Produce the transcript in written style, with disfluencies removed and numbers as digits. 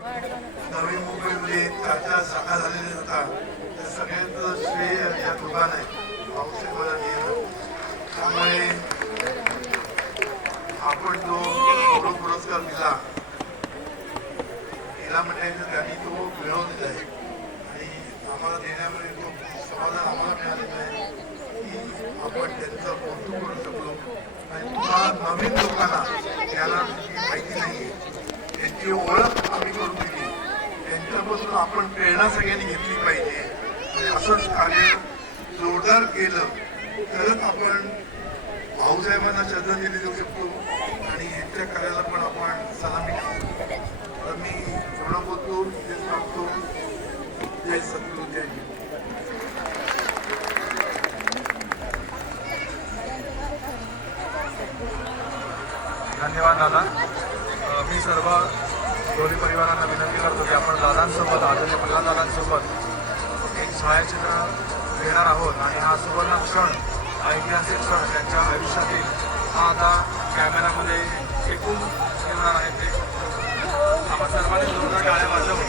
नवी मुंबईमध्ये चर्चा साकार झालेली होता त्या सगळ्यांचं श्रेय या दोघांना आहे, भाऊसाहेब मला दिलं. त्यामुळे आपण जो गौरव पुरस्कार दिला म्हणजे त्यांनी तो मिळवलेला आहे आणि आम्हाला देण्यामध्ये तो समाधान आम्हाला मिळालेलं आहे की आपण त्यांचं कौतुक करू शकलो. आणि तुम्हाला नवीन लोकांना ज्यांना माहिती नाही त्यांची ओळख आम्ही करून दिली, त्यांच्यापासून आपण प्रेरणा सगळ्यांनी घेतली पाहिजे आणि असंच कार्य जोरदार केलं तरच आपण भाऊसाहेबांना श्रद्धांजली देऊ शकतो आणि यांच्या कार्याला पण आपण सलामी देऊ. तर मी पूर्ण बोलतो, इथेच थांबतो. जय सद्गुरू, जय हिंद. धन्यवाद दादा. मी सर्व दोन्ही परिवारांना विनंती करतो की आपण दादांसोबत आदरणीय प्रल्हाद दादांसोबत एक छायाचित्र घेणार आहोत आणि हा सुवर्ण क्षण, ऐतिहासिक क्षण त्यांच्या आयुष्यातील हा आता कॅमेरामध्ये टिकून येणार आहे. ते आपण सर्वांनी जोरदार टाळ्या वाजवा.